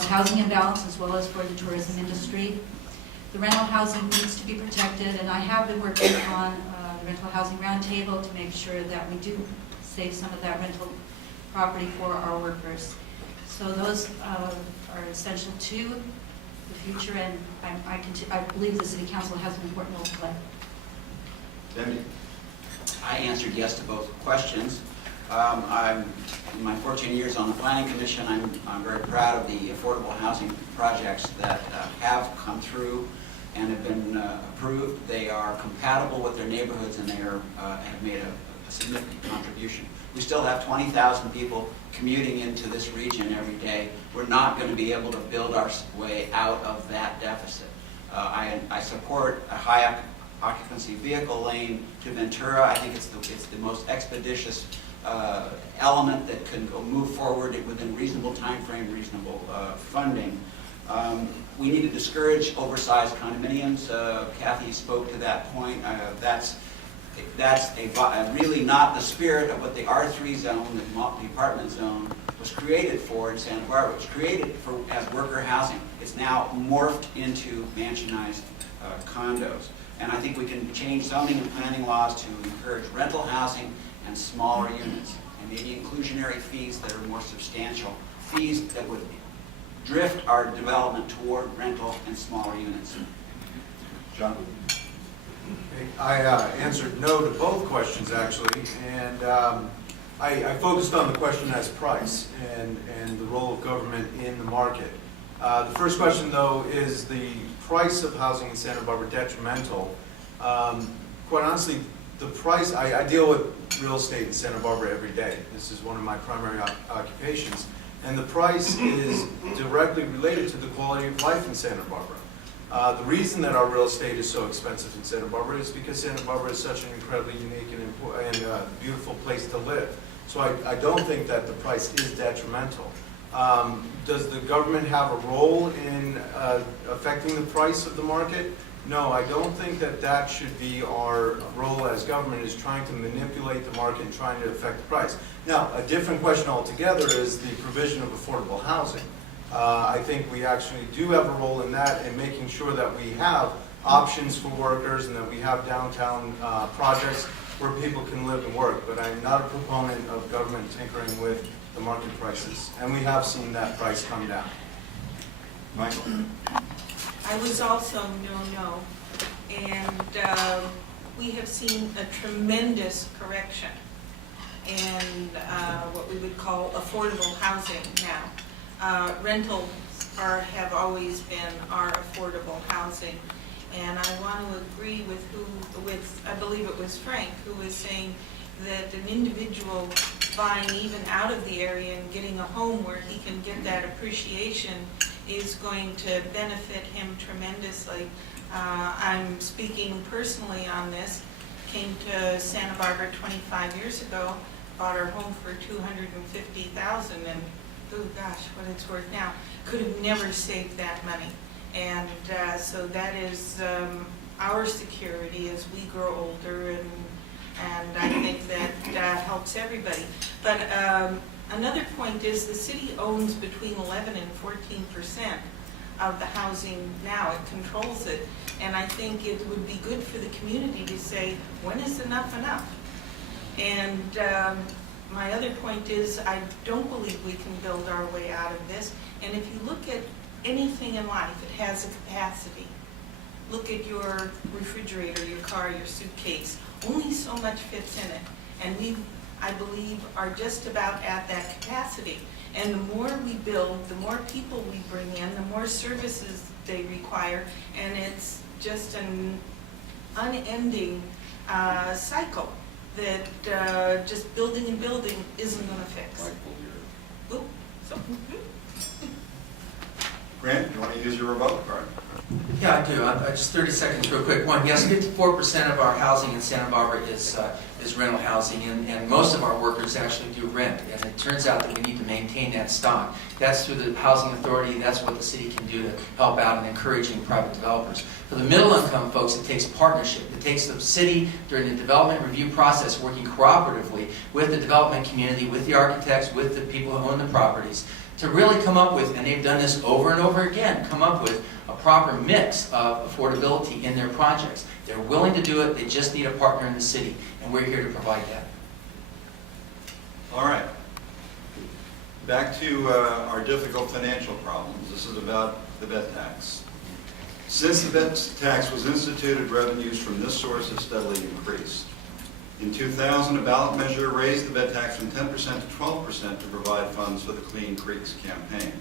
housing imbalance as well as for the tourism industry. The rental housing needs to be protected, and I have been working on the rental housing roundtable to make sure that we do save some of that rental property for our workers. So those are essential to the future, and I believe the City Council has an important role to play. Debbie? I answered yes to both questions. In my 14 years on the Planning Commission, I'm very proud of the affordable housing projects that have come through and have been approved. They are compatible with their neighborhoods, and they have made a significant contribution. We still have 20,000 people commuting into this region every day. We're not going to be able to build our way out of that deficit. I support a high occupancy vehicle lane to Ventura. I think it's the most expeditious element that can move forward within reasonable time frame, reasonable funding. We need to discourage oversized condominiums. Kathy spoke to that point. That's really not the spirit of what the R3 zone, the multi-apartment zone, was created for in Santa Barbara. It was created as worker housing. It's now morphed into mansionized condos. And I think we can change zoning and planning laws to encourage rental housing and smaller units, and maybe inclusionary fees that are more substantial, fees that would drift our development toward rental and smaller units. John? I answered no to both questions, actually, and I focused on the question as price and the role of government in the market. The first question, though, is the price of housing in Santa Barbara detrimental? Quite honestly, the price, I deal with real estate in Santa Barbara every day. This is one of my primary occupations. And the price is directly related to the quality of life in Santa Barbara. The reason that our real estate is so expensive in Santa Barbara is because Santa Barbara is such an incredibly unique and beautiful place to live. So I don't think that the price is detrimental. Does the government have a role in affecting the price of the market? No, I don't think that should be our role as government, is trying to manipulate the market and trying to affect the price. Now, a different question altogether is the provision of affordable housing. I think we actually do have a role in that, in making sure that we have options for workers and that we have downtown projects where people can live and work. But I'm not a proponent of government tinkering with the market prices, and we have seen that price come down. Michael? I was also no, and we have seen a tremendous correction in what we would call affordable housing now. Rentals have always been our affordable housing, and I want to agree with I believe it was Frank, who was saying that an individual buying even out of the area and getting a home where he can get that appreciation is going to benefit him tremendously. I'm speaking personally on this. Came to Santa Barbara 25 years ago, bought our home for $250,000, and oh gosh, what it's worth now. Could have never saved that money, and so that is our security as we grow older, and I think that helps everybody. But another point is the city owns between 11 and 14% of the housing now. It controls it, and I think it would be good for the community to say, when is enough enough? And my other point is, I don't believe we can build our way out of this. And if you look at anything in life, it has a capacity. Look at your refrigerator, your car, your suitcase. Only so much fits in it. And we, I believe, are just about at that capacity. And the more we build, the more people we bring in, the more services they require, and it's just an unending cycle that just building and building isn't going to fix. Oop, so. Grant, you want to use your rebuttal card? Yeah, I do. Just 30 seconds real quick. One, yes, 54% of our housing in Santa Barbara is rental housing, and most of our workers actually do rent. And it turns out that we need to maintain that stock. That's through the Housing Authority. That's what the city can do to help out in encouraging private developers. For the middle income folks, it takes partnership. It takes the city during the development review process working cooperatively with the development community, with the architects, with the people who own the properties, to really come up with, and they've done this over and over again, come up with a proper mix of affordability in their projects. They're willing to do it, they just need a partner in the city, and we're here to provide that. All right. Back to our difficult financial problems. This is about the bed tax. Since the bed tax was instituted, revenues from this source have steadily increased. In 2000, a ballot measure raised the bed tax from 10% to 12% to provide funds for the Clean Creeks campaign.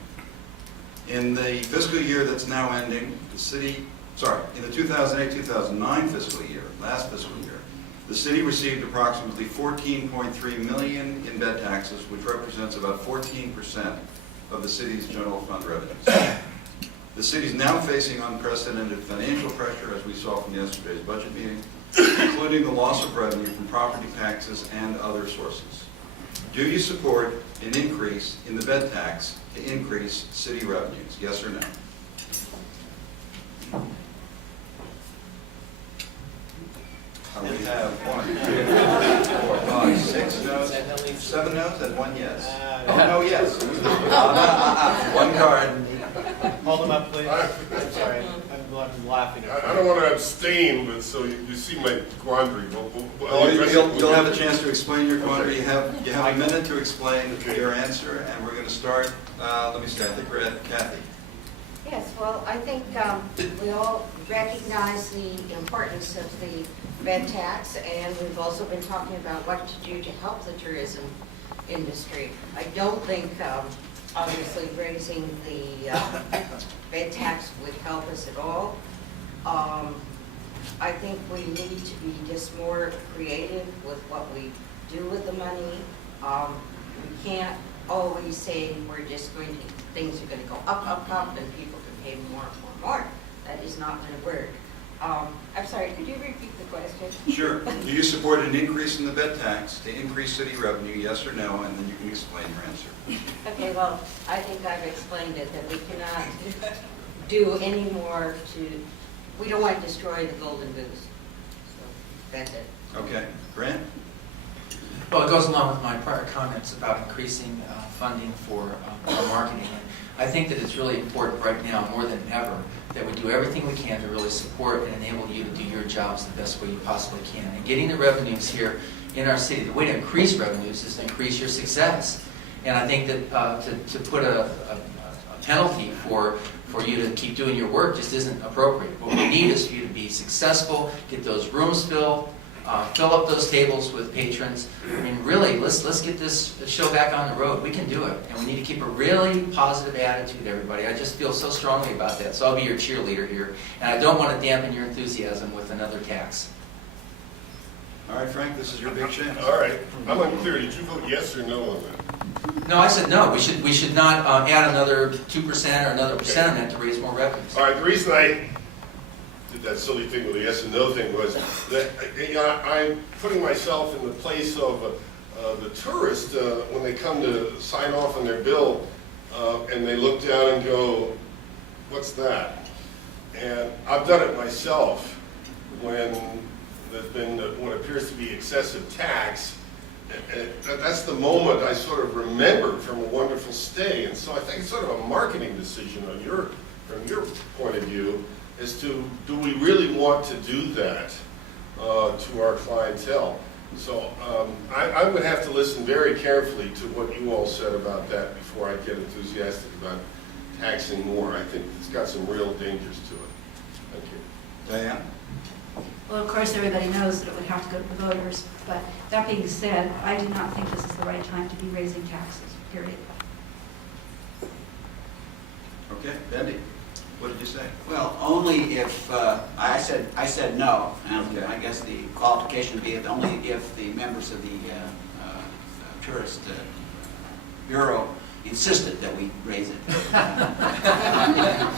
In the fiscal year that's now ending, in the 2008-2009 fiscal year, last fiscal year, the city received approximately $14.3 million in bed taxes, which represents about 14% of the city's general fund revenues. The city is now facing unprecedented financial pressure, as we saw from yesterday's budget meeting, including the loss of revenue from property taxes and other sources. Do you support an increase in the bed tax to increase city revenues? Yes or no? We have 1, 2, 3, 4, 5, 6 no's, 7 no's, and 1 yes. Oh, no, yes. One card. Hold them up, please. I'm sorry, I'm laughing. I don't want to abstain, but so you see my quandary. You'll have a chance to explain your quandary. You have a minute to explain your answer, and we're going to start, let me see, I think we're at Kathy. Yes, well, I think we all recognize the importance of the bed tax, and we've also been talking about what to do to help the tourism industry. I don't think, obviously, raising the bed tax would help us at all. I think we need to be just more creative with what we do with the money. We can't always say we're just going to, things are going to go up, up, up, and people can pay more, more, more. That is not going to work. I'm sorry, could you repeat the question? Sure. Do you support an increase in the bed tax to increase city revenue, yes or no, and then you can explain your answer. Okay, well, I think I've explained it, that we cannot do any more we don't want to destroy the golden goose. So that's it. Okay. Grant? Well, it goes along with my prior comments about increasing funding for marketing. And I think that it's really important right now, more than ever, that we do everything we can to really support and enable you to do your jobs the best way you possibly can. And getting the revenues here in our city, the way to increase revenues is to increase your success. And I think that to put a penalty for you to keep doing your work just isn't appropriate. What we need is for you to be successful, get those rooms filled, fill up those tables with patrons. I mean, really, let's get this show back on the road. We can do it, and we need to keep a really positive attitude, everybody. I just feel so strongly about that, so I'll be your cheerleader here. And I don't want to dampen your enthusiasm with another tax. All right, Frank, this is your big chance. All right, I'm unclear. Did you vote yes or no on that? No, I said no. We should not add another 2% or another percent on that to raise more revenues. All right, the reason I did that silly thing with the yes and no thing was that I'm putting myself in the place of the tourist when they come to sign off on their bill and they look down and go, what's that? And I've done it myself when there's been what appears to be excessive tax. And that's the moment I sort of remember from a wonderful stay. And so I think it's sort of a marketing decision on from your point of view as to, do we really want to do that to our clientele? So I would have to listen very carefully to what you all said about that before I get enthusiastic about taxing more. I think it's got some real dangers to it. Thank you. Diane? Well, of course, everybody knows that it would have to go to the voters, but that being said, I do not think this is the right time to be raising taxes, period. Okay. Bendy, what did you say? Well, only if, I said no, and Okay. I guess the qualification would be only if the members of the tourist bureau insisted that we raise it.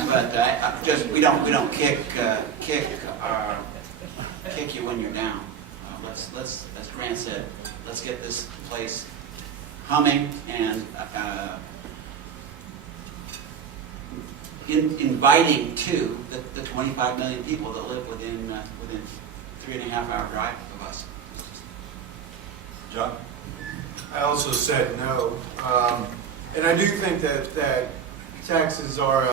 But we don't kick you when you're down. Let's, as Grant said, let's get this place humming and inviting to the 25 million people that live within 3.5-hour drive of us. John? I also said no. And I do think that taxes are